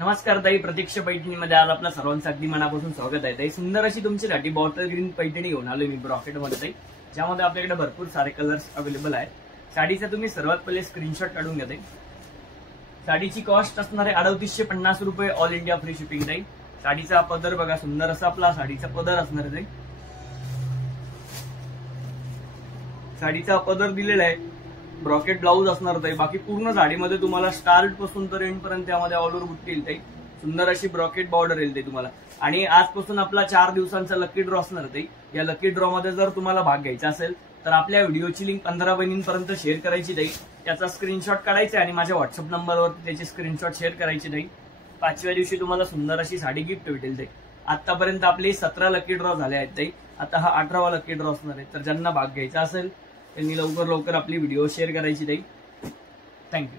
नमस्कार ताई, प्रतीक्षा पैठणीमध्ये आज आपल्या सर्वांचं अगदी मनापासून स्वागत आहे ताई. सुंदर अशी तुमच्यासाठी बॉटल ग्रीन पैठणी घेऊन आलोय मी ब्रॉकेटमध्ये ताई, ज्यामध्ये आपल्याकडे भरपूर सारे कलर्स अवेलेबल आहेत. साडीचा तुम्ही सर्वात पहिले स्क्रीनशॉट काढून घ्या ताई. साडीची कॉस्ट असणार आहे 3850 रुपये, ऑल इंडिया फ्री शिपिंग ताई. साडीचा पदर बघा, सुंदर असा आपला साडीचा पदर असणार आहे ताई. साडीचा पदर दिलेला आहे, ब्रॉकेट ब्लाऊज असणार ताई. बाकी पूर्ण साडीमध्ये तुम्हाला स्टार्ट पासून तर एंड पर्यंत त्यामध्ये ऑल ओव्हर बुट्टी येईल ताई. सुंदर अशी ब्रॉकेट बॉर्डर येईल ताई तुम्हाला. आणि आजपासून आपला 4 दिवसांचा लकी ड्रॉ असणार ताई. या लकी ड्रॉ मध्ये जर तुम्हाला भाग घ्यायचा असेल तर आपल्या व्हिडिओची लिंक 15 बहिणींपर्यंत शेअर करायची ताई. त्याचा स्क्रीनशॉट काढायचा आणि माझ्या व्हॉट्सअप नंबरवरती त्याची स्क्रीनशॉट शेअर करायची ताई. 5व्या दिवशी तुम्हाला सुंदर अशी साडी गिफ्ट भेटेल ताई. आतापर्यंत आपले 17 लकी ड्रॉ झाले आहेत ताई. आता हा 18वा लकी ड्रॉ असणार आहे. तर ज्यांना भाग घ्यायचा असेल त्यांनी लवकर आपली व्हिडिओ शेअर करायची ताई. थँक्यू.